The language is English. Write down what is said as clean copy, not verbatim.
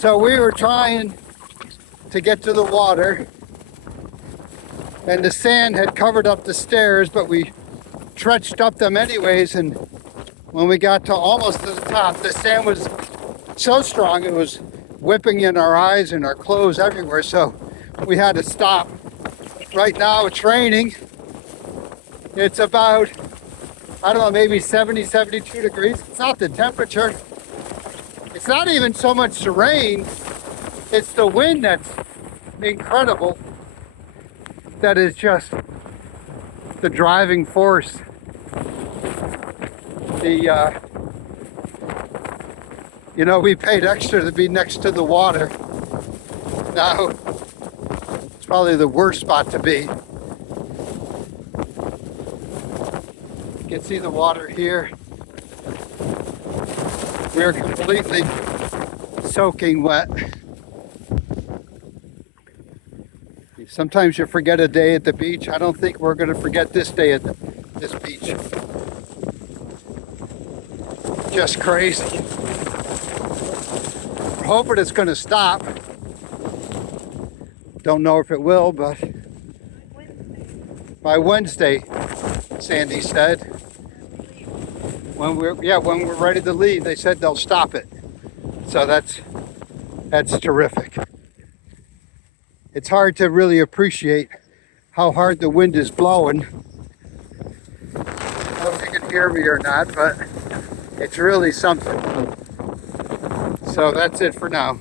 So we were trying to get to the water, and the sand had covered up the stairs, but we trenched up them anyways, and when we got to almost to the top, the sand was so strong it was whipping in our eyes and our clothes everywhere, so we had to stop. Right now it's raining. It's about, I don't know, maybe 70, 72 degrees. It's not the temperature. It's not even so much the rain, it's the wind that's incredible. That is just the driving force. You know, we paid extra to be next to the water. Now, it's probably the worst spot to be. You can see the water here. We're completely soaking wet. Sometimes you forget a day at the beach. I don't think we're going to forget this day at this beach. Just crazy. We're hoping it's going to stop. Don't know if it will, but by Wednesday, Sandy said. When we're ready to leave, they said they'll stop it. So that's terrific. It's hard to really appreciate how hard the wind is blowing. I don't know if you can hear me or not, but it's really something. So that's it for now.